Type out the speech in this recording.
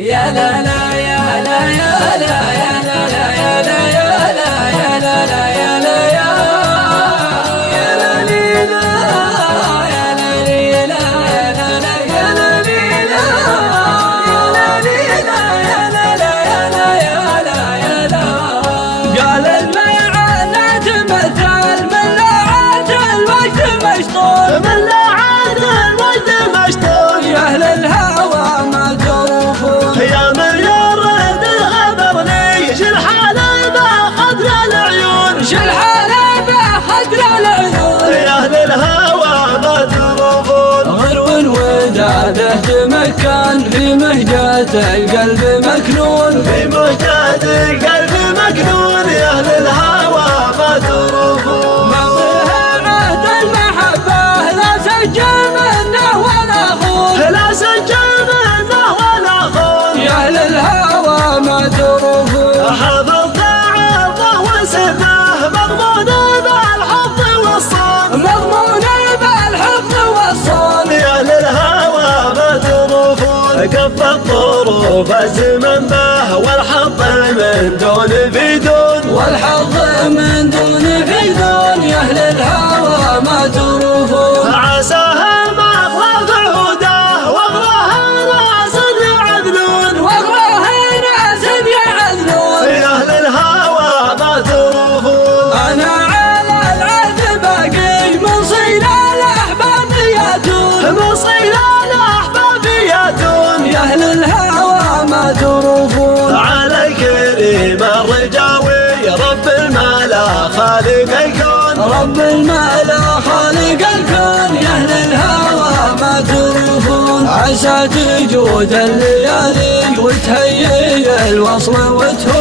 يا لا لا يا لا يا لا يا لا لا يا لا يا لا يا لا لا يا لا يا لا لي لا يا لا لي لا يا لا لا يا لا لي لا يا لا لي لا يا لا لا يا لا يا لا يا لا. قال الميعاد مثل من لاعات الوجد مشطول، من لاعات الوجد مشطول، يا أهل الهوى ما تروفون، يا من يرد الخبر لي شل حالة خضر العيون، شل حالة خضر العيون، يا أهل الهوى ما تروفون. غرو وداده تمكن في مهجة القلب مكنون، في مهجة القلب مكنون، يا أهل الهوى ما تروفون. مضيها عهد المحبة لا سجل منه ولا خون، لا سجل منه ولا خون، يا أهل الهوى ما تروفون. حافظ عرضه وسماه مضمون بالحفظ والصون، مضمون بالحفظ والصون، يا أهل الهوى ما تروفون. كف الظروف الزمن به والحظ من دون في دون، والحظ من دون في دون، يا أهل الهوى ما تروفون. عساها ما أخلف عهوده واغراها ناس يعدلون، واغراه ناس يعذلون، يا أهل الهوى ما تروفون. أنا على العهد باقي من صيل الأحباب ياتون، من صيل الأحباب ياتون، يا أهل الهوى ما تروفون. على الكريم الرجاوي رب الملا خالق الكون، رب الملا خالق الكون، يا أهل الهوى ما تروفون. عسى تجود الليالي وتهيئ الوصل وتهون،